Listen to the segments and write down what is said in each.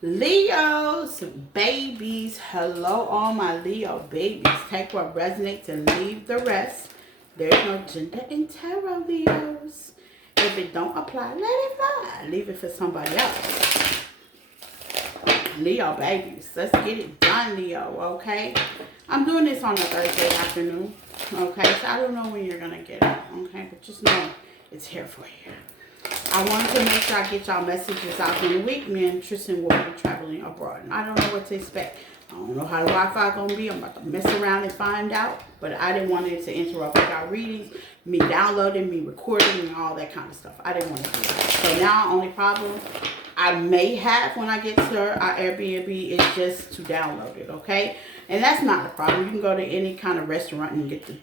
Leo's babies, hello all my Leo babies. Take what resonates and leave the rest. There's no gender in tarot, Leos. If it don't apply, let it fly. Leave it for somebody else. Leo babies, let's get it done, Leo, okay? I'm doing this on a Thursday afternoon, okay? So I don't know when you're going to get it, okay? But just know it's here for you. I wanted to make sure I get y'all messages out in the week. Me and Tristan will be traveling abroad. And I don't know what to expect. I don't know how the Wi-Fi going to be. I'm about to mess around and find out. But I didn't want it to interrupt with our readings, me downloading, me recording, and all that kind of stuff. I didn't want to do that. So now, only problem I may have when I get to our Airbnb is just to download it, okay? And that's not a problem. You can go to any kind of restaurant and get the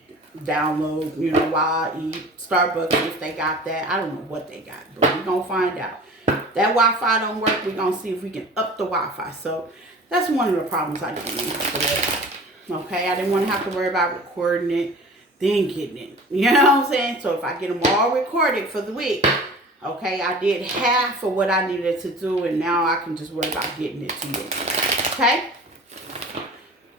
download, you know, while I eat. Starbucks, if they got that. I don't know what they got, but we're going to find out. That Wi-Fi don't work. We're going to see if we can up the Wi-Fi. So that's one of the problems I didn't even have to worry about. Okay, I didn't want to have to worry about recording it, then getting it. You know what I'm saying? So if I get them all recorded for the week, okay, I did half of what I needed to do, and now I can just worry about getting it to you. Okay?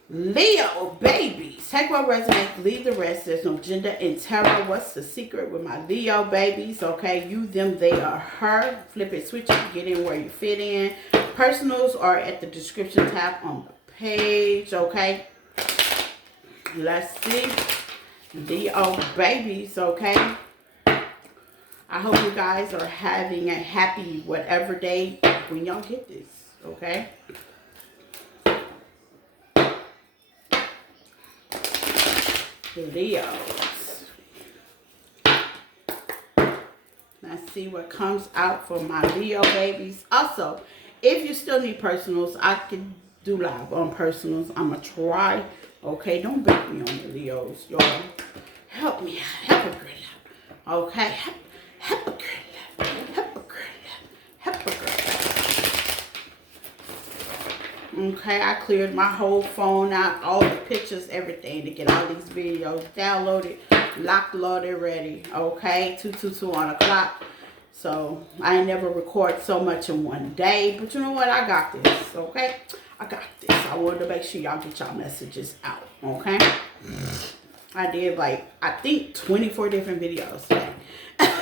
Leo babies, take what resonates, leave the rest. There's no gender in tarot. What's the secret with my Leo babies? Okay, you, them, they, or her. Flip it, switch it, get in where you fit in. Personals are at the description tab on the page. Okay, let's see. Leo babies. Okay, I hope you guys are having a happy whatever day when y'all get this. Okay. Leos. Let's see what comes out for my Leo babies. Also, if you still need personals, I can do live on personals. I'm going to try. Okay, don't break me on the Leos, y'all. Help me out. Help a girl out. Okay, help a girl out. Help a girl out. Help a girl out. Okay, I cleared my whole phone out, all the pictures, everything, to get all these videos downloaded, locked, loaded, ready. Okay, 222 on the clock. So I ain't never record so much in one day, but you know what? I got this. Okay, I got this. I wanted to make sure y'all get y'all messages out. Okay, I did like I think 24 different videos today. Damn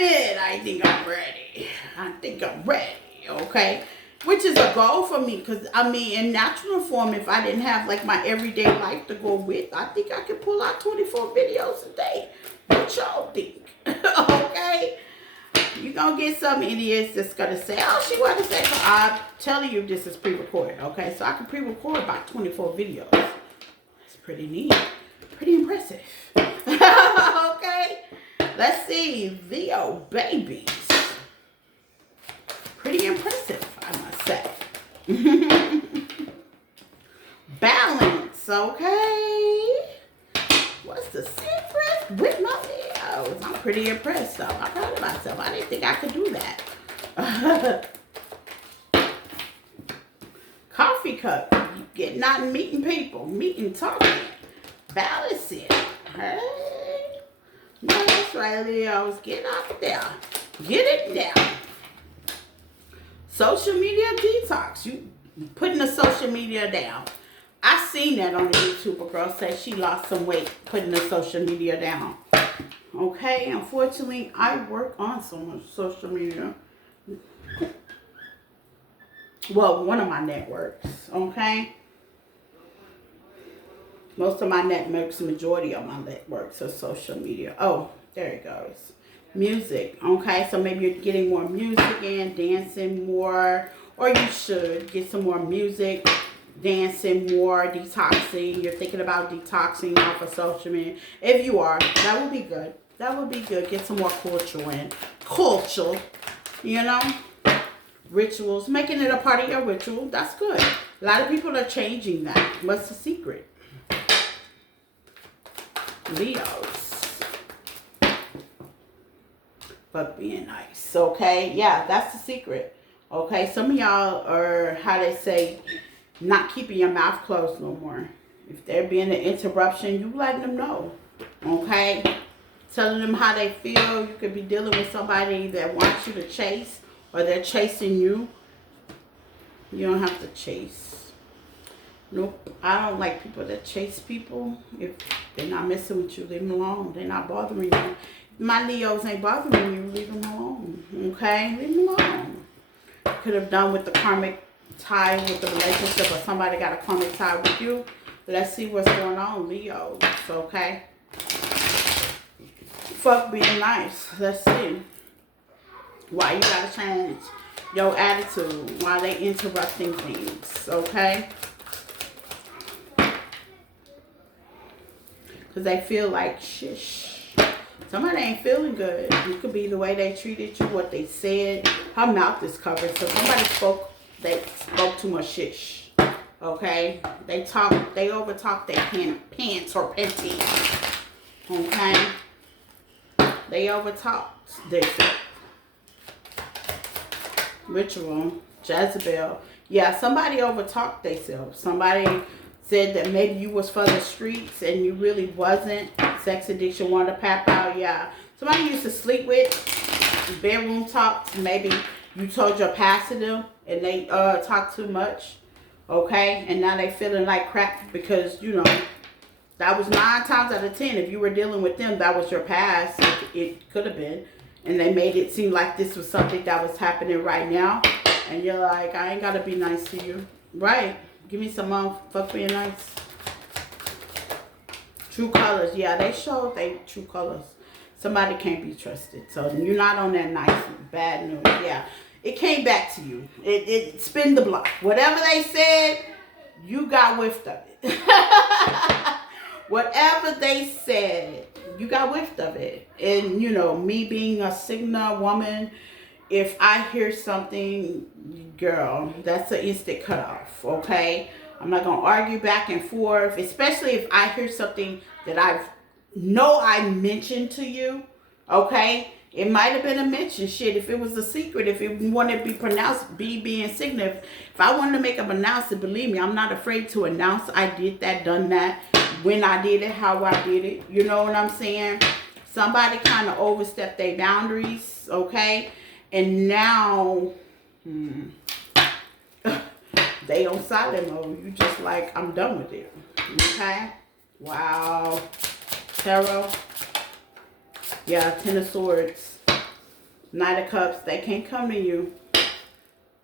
it! I think I'm ready. I think I'm ready. Okay. Which is a goal for me, because, I mean, in natural form, if I didn't have, like, my everyday life to go with, I think I could pull out 24 videos a day. What y'all think? Okay? You're going to get some idiots that's going to say, oh, she wanted to say, I'm telling you this is pre-recorded, okay? So I can pre-record about 24 videos. That's pretty neat. Pretty impressive. Okay? Let's see. Leo babies. Pretty impressive, I must say. Balance, okay? What's the secret with my Leos? I'm pretty impressed, though. I'm proud of myself. I didn't think I could do that. Coffee cup. Getting out and meeting people. Meeting, talking. Balancing. Hey. No, that's right, Leos. Get out there. Get it down. Social media detox. You putting the social media down. I seen that on the YouTube. A girl said she lost some weight putting the social media down. Okay, unfortunately, I work on so much social media. Well, one of my networks. Okay. Most of my networks, the majority of my networks are social media. Oh, there it goes. Music, okay? So maybe you're getting more music in, dancing more, or you should get some more music, dancing more, detoxing. You're thinking about detoxing off of social media. If you are, that would be good. That would be good. Get some more culture in. Culture, you know? Rituals, making it a part of your ritual. That's good. A lot of people are changing that. What's the secret? Leos. But being nice, okay? Yeah, that's the secret. Okay, some of y'all are, how they say, not keeping your mouth closed no more. If there being an interruption, you letting them know. Okay? Telling them how they feel. You could be dealing with somebody that wants you to chase or they're chasing you, you don't have to chase. Nope. I don't like people that chase people. If they're not messing with you, leave them alone. They're not bothering you. My Leos ain't bothering you, leave them alone. Okay? Leave them alone. Could have done with the karmic tie with the relationship, or somebody got a karmic tie with you. Let's see what's going on, Leos. Okay? Fuck being nice. Let's see. Why you gotta change your attitude? Why they interrupting things? Okay? Because they feel like shish. Somebody ain't feeling good. It could be the way they treated you, what they said. Her mouth is covered. So somebody spoke too much shish. Okay? They over talk their pants or panties. Okay? They over talked themselves. Ritual. Jezebel. Yeah, somebody over talked themselves. Somebody said that maybe you was for the streets and you really wasn't. Sex addiction, wanted to pap out. Yeah. Somebody you used to sleep with. Bedroom talks. Maybe you told your past to them and they talked too much. Okay. And now they feeling like crap because, you know, that was 9 times out of 10. If you were dealing with them, that was your past. It could have been. And they made it seem like this was something that was happening right now. And you're like, I ain't got to be nice to you. Right. Give me some fuck being nice. True colors. Yeah, they showed they true colors. Somebody can't be trusted. So you're not on that nice bad news. Yeah. It came back to you. It spin the block. Whatever they said, you got whiffed of it. Whatever they said, you got whiffed of it. And, you know, me being a Cigna woman, if I hear something, girl, that's an instant cutoff, okay? I'm not going to argue back and forth, especially if I hear something that I mentioned to you, okay? It might have been a mention, shit, if it was a secret, if it wanted to be pronounced, being Cigna. If I wanted to make them announce it, believe me, I'm not afraid to announce I did that, done that, when I did it, how I did it. You know what I'm saying? Somebody kind of overstepped their boundaries, okay? And now, they on silent mode. You just like, I'm done with it. Okay? Wow. Tarot. Yeah, 10 of Swords. Knight of Cups. They can't come to you.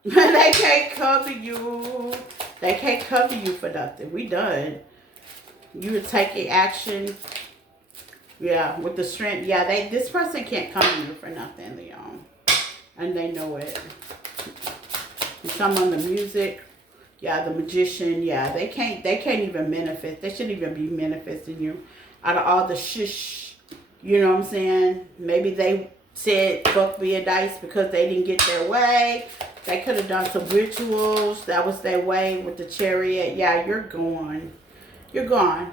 They can't come to you. They can't come to you for nothing. We done. You would take action. Yeah, with the strength. Yeah, this person can't come to you for nothing, Leon. And they know it. Some on the music. Yeah, the Magician. Yeah, they can't even manifest. They shouldn't even be manifesting you. Out of all the shish, you know what I'm saying? Maybe they said fuck being nice because they didn't get their way. They could have done some rituals. That was their way with the Chariot. Yeah, you're gone. You're gone.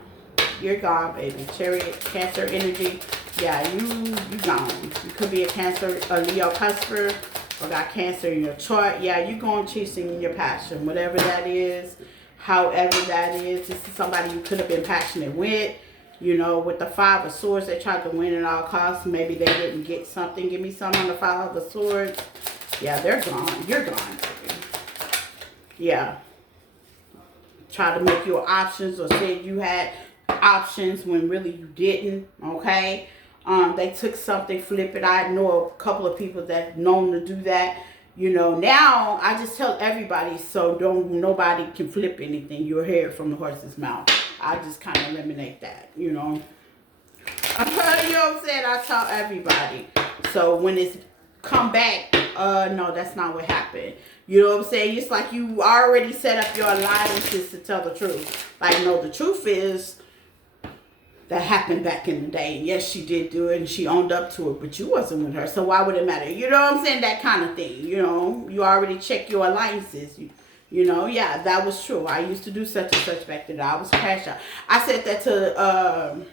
You're gone, baby. Chariot, Cancer energy. Yeah, you gone. You could be a Cancer, a Leo Cusper, or got Cancer in your chart. Yeah, you going chasing in your passion. Whatever that is, however that is. This is somebody you could have been passionate with. You know, with the 5 of Swords, they tried to win at all costs. Maybe they didn't get something. Give me some on the 5 of Swords. Yeah, they're gone. You're gone, baby. Yeah. Try to make you options or said you had options when really you didn't. Okay. They took something, flip it. I know a couple of people that known to do that. You know, now I just tell everybody so nobody can flip anything. You'll hear it from the horse's mouth. I just kind of eliminate that, you know. You know what I'm saying? I tell everybody. So when it's come back, no, that's not what happened. You know what I'm saying? It's like you already set up your alliances to tell the truth. Like, no, the truth is that happened back in the day. Yes, she did do it and she owned up to it, but you wasn't with her. So why would it matter? You know what I'm saying? That kind of thing. You know, you already check your alliances. You know, yeah, that was true. I used to do such and such back then. I was cash out. I said that to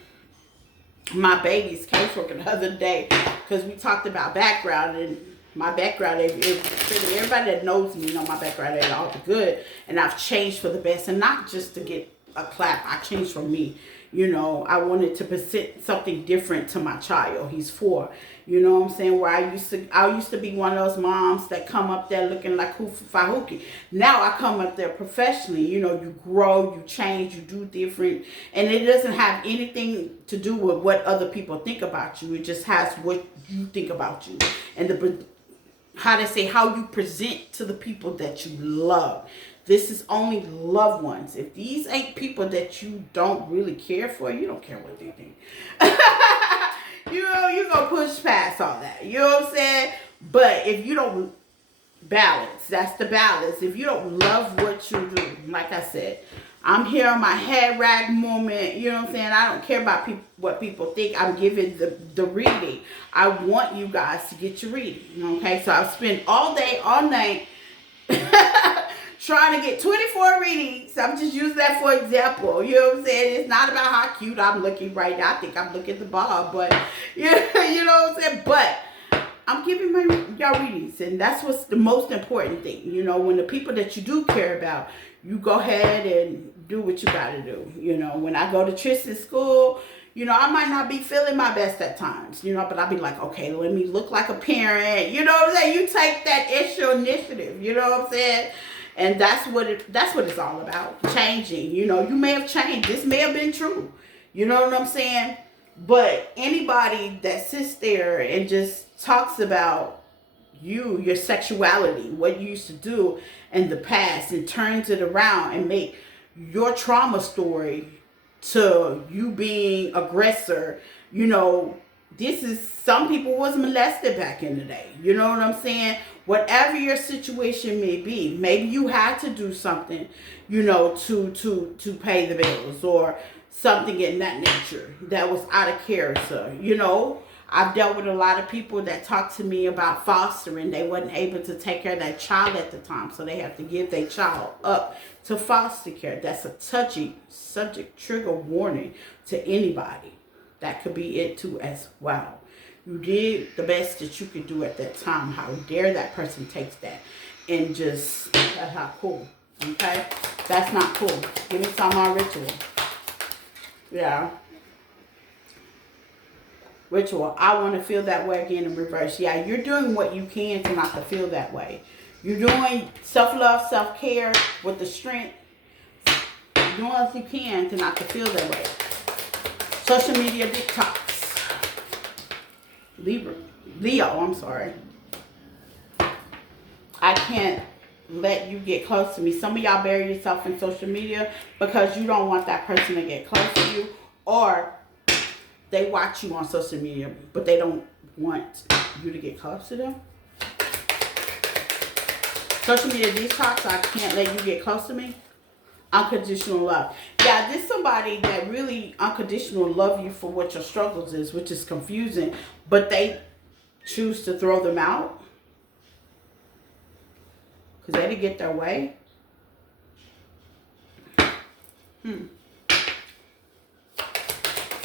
my baby's caseworker the other day because we talked about background and my background. Everybody that knows me know my background ain't all the good, and I've changed for the best, and not just to get a clap. I changed for me. You know, I wanted to present something different to my child. He's 4. You know what I'm saying? Where I used to be one of those moms that come up there looking like Hufu Fahuki. Now I come up there professionally. You know, you grow, you change, you do different. And it doesn't have anything to do with what other people think about you. It just has what you think about you. And how you present to the people that you love. This is only loved ones. If these ain't people that you don't really care for, you don't care what they think. You know, you gonna push past all that. You know what I'm saying? But if you don't balance, that's the balance. If you don't love what you do, like I said, I'm here on my head rag moment. You know what I'm saying? I don't care about what people think. I'm giving the reading. I want you guys to get your reading. Okay? So I'll spend all day, all night trying to get 24 readings. I'm just using that for example. You know what I'm saying? It's not about how cute I'm looking right now. I think I'm looking at the bar, but you know what I'm saying? But I'm giving y'all readings, and that's what's the most important thing. You know, when the people that you do care about, you go ahead and do what you gotta do. You know, when I go to Tristan's school, you know, I might not be feeling my best at times, you know, but I'll be like, okay, let me look like a parent. You know what I'm saying? You take that extra initiative, you know what I'm saying? And that's what it's all about. Changing. You know, you may have changed. This may have been true. You know what I'm saying? But anybody that sits there and just talks about your sexuality, what you used to do in the past, and turns it around and make your trauma story to you being aggressor, you know, some people was molested back in the day. You know what I'm saying? Whatever your situation may be, maybe you had to do something, you know, to pay the bills or something in that nature that was out of character. You know, I've dealt with a lot of people that talk to me about fostering. They wasn't able to take care of that child at the time, so they have to give their child up to foster care. That's a touchy subject, trigger warning to anybody. That could be it too as well. You did the best that you could do at that time. How dare that person takes that and just, that's not cool. Okay? That's not cool. Give me some more ritual. Yeah. Ritual. I want to feel that way again in reverse. Yeah, you're doing what you can to not to feel that way. You're doing self-love, self-care with the strength. You're doing what you can to not to feel that way. Social media detox. Leo, I'm sorry. I can't let you get close to me. Some of y'all bury yourself in social media because you don't want that person to get close to you, or they watch you on social media, but they don't want you to get close to them. Social media detox, I can't let you get close to me. Unconditional love. Yeah, there's somebody that really unconditional love you for what your struggles is, which is confusing, but they choose to throw them out because they didn't get their way.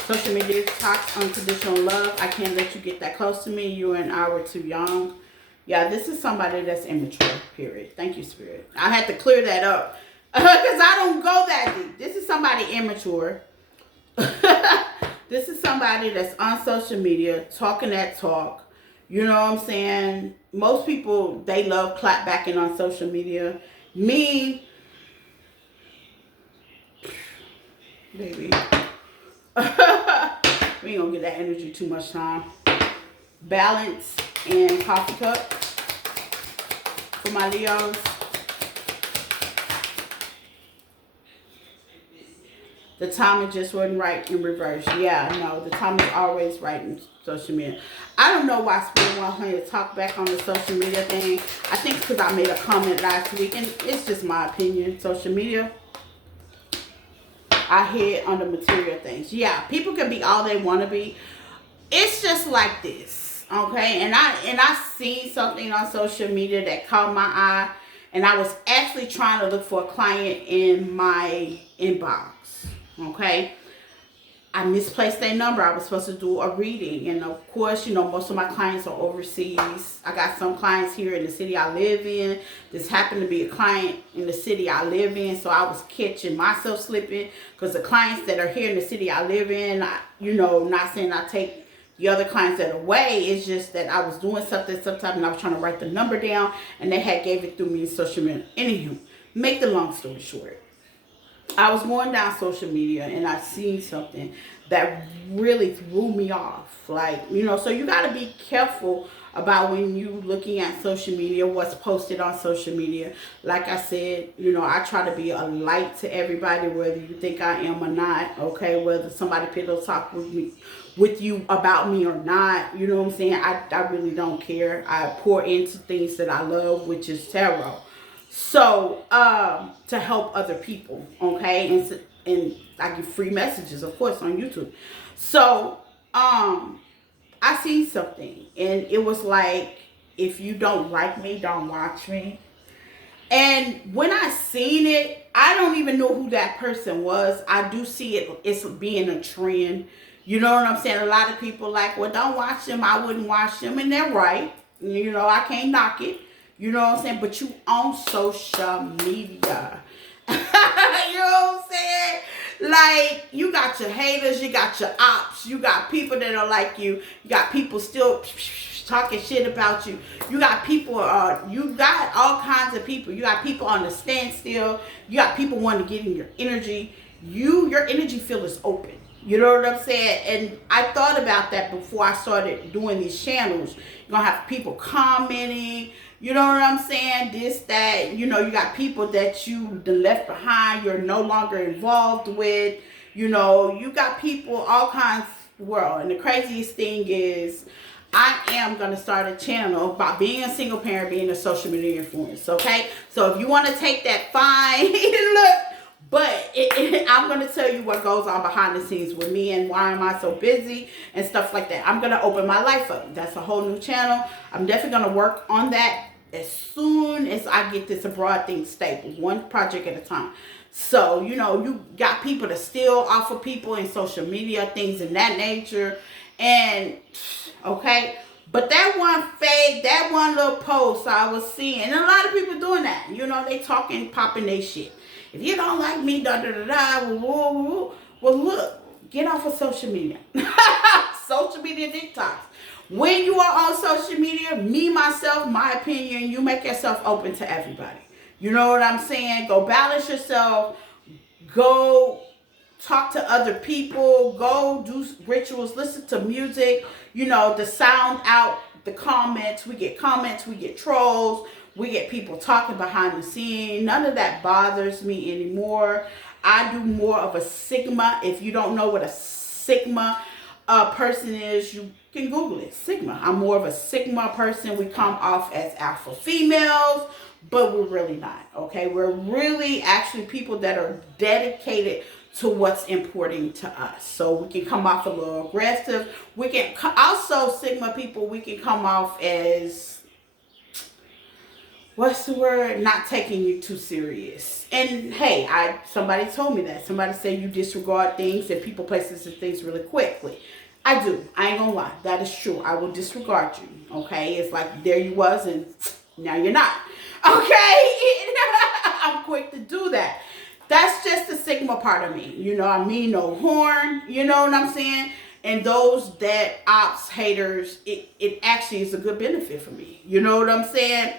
Social media talk, unconditional love. I can't let you get that close to me. You and I were too young. Yeah, this is somebody that's immature, period. Thank you, Spirit. I had to clear that up. Because I don't go that deep. This is somebody immature. This is somebody that's on social media, talking that talk. You know what I'm saying? Most people, they love clapbacking on social media. Me, baby. We ain't gonna get that energy too much time. Balance and coffee cup for my Leos. The timing just wasn't right in reverse. Yeah, no, the time is always right in social media. I don't know why Spirit wants me to talk back on the social media thing. I think it's because I made a comment last week, and it's just my opinion. Social media, I hit on the material things. Yeah, people can be all they want to be. It's just like this, okay? And I seen something on social media that caught my eye, and I was actually trying to look for a client in my inbox. Okay, I misplaced their number. I was supposed to do a reading. And of course, most of my clients are overseas. I got some clients here in the city I live in. This happened to be a client in the city I live in. So I was catching myself slipping because the clients that are here in the city I live in, not saying I take the other clients that are away. It's just that I was doing something sometime and I was trying to write the number down and they had gave it through me in social media. Anywho, make the long story short. I was going down social media and I seen something that really threw me off. So you got to be careful about when you looking at social media, what's posted on social media. Like I said, I try to be a light to everybody, whether you think I am or not, okay? Whether somebody pillow talk with you about me or not, you know what I'm saying? I really don't care. I pour into things that I love, which is tarot. So, to help other people, okay? And I give free messages, of course, on YouTube. So, I seen something, and it was like, if you don't like me, don't watch me. And when I seen it, I don't even know who that person was. I do see it's being a trend. You know what I'm saying? A lot of people like, well, don't watch them. I wouldn't watch them, and they're right. I can't knock it. You know what I'm saying? But you on social media. You know what I'm saying? Like, you got your haters, you got your ops, you got people that are like you got people still talking shit about you. You got people, you got all kinds of people. You got people on the standstill. You got people wanting to get in your energy. Your energy field is open. You know what I'm saying? And I thought about that before I started doing these channels. You're going to have people commenting. You know what I'm saying? This, that, you got people that you left behind. You're no longer involved with. You got people, all kinds of world. And the craziest thing is, I am going to start a channel about being a single parent, being a social media influencer, okay? So if you want to take that, fine. Look. But I'm going to tell you what goes on behind the scenes with me and why am I so busy and stuff like that. I'm going to open my life up. That's a whole new channel. I'm definitely going to work on that as soon as I get this abroad thing stable, one project at a time. So, you got people to steal off of people in social media, things in that nature. And, okay. But that one little post I was seeing, and a lot of people doing that. They talking, popping their shit. If you don't like me, well, look, get off of social media. Social media detox. When you are on social media, me, myself, my opinion, you make yourself open to everybody. You know what I'm saying? Go balance yourself. Go talk to other people. Go do rituals. Listen to music. The sound out the comments. We get comments. We get trolls. We get people talking behind the scene. None of that bothers me anymore. I do more of a Sigma. If you don't know what a Sigma person is, you can Google it. Sigma. I'm more of a Sigma person. We come off as alpha females, but we're really not. Okay? We're really actually people that are dedicated to what's important to us. So we can come off a little aggressive. We can also, Sigma people, we can come off as, what's the word? Not taking you too serious. And hey, somebody told me that. Somebody said you disregard things and people, places, and things really quickly. I do. I ain't gonna lie. That is true. I will disregard you. Okay? It's like there you was and now you're not. Okay? I'm quick to do that. That's just the Sigma part of me. I mean no horn. You know what I'm saying? And those that ops, haters, it actually is a good benefit for me. You know what I'm saying?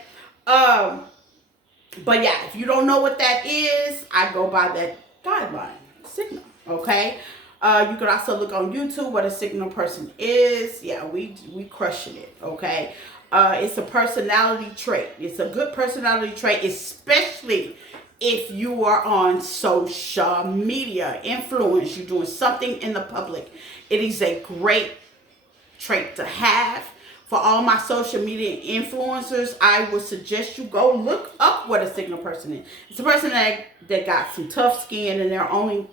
But yeah, if you don't know what that is, I go by that guideline, Sigma, okay? You can also look on YouTube what a Sigma person is. Yeah, we crushing it, okay? It's a personality trait. It's a good personality trait, especially if you are on social media, influence, you're doing something in the public. It is a great trait to have. For all my social media influencers, I would suggest you go look up what a Sigma person is. It's a person that got some tough skin and they're only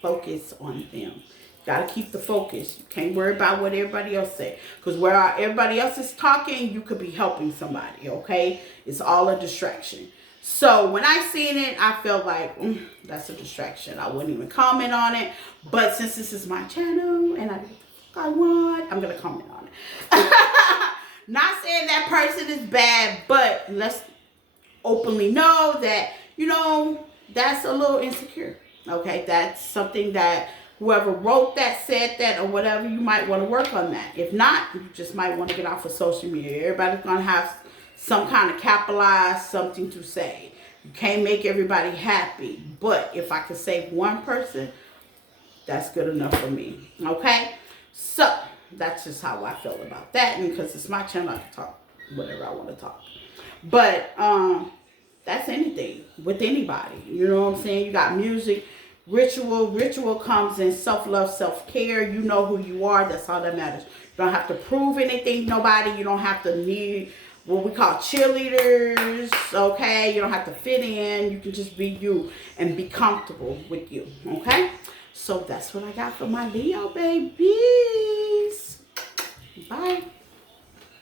focused on them. Got to keep the focus. You can't worry about what everybody else say. Because where everybody else is talking, you could be helping somebody, okay? It's all a distraction. So when I seen it, I felt like that's a distraction. I wouldn't even comment on it. But since this is my channel and I do what the fuck I want, I'm gonna comment on it. Not saying that person is bad, but let's openly know that, you know, that's a little insecure. Okay, that's something that whoever wrote that, said that, or whatever, you might want to work on that. If not, you just might want to get off of social media. Everybody's gonna have some kind of capitalized something to say. You can't make everybody happy, but if I could save one person, that's good enough for me. Okay, so that's just how I feel about that, and because it's my channel, I can talk whatever I want to talk. But that's anything with anybody. You know what I'm saying? You got music, ritual. Ritual comes in self-love, self-care. You know who you are. That's all that matters. You don't have to prove anything to nobody. You don't have to need what we call cheerleaders. Okay? You don't have to fit in. You can just be you and be comfortable with you. Okay? So that's what I got for my Leo babies. Bye.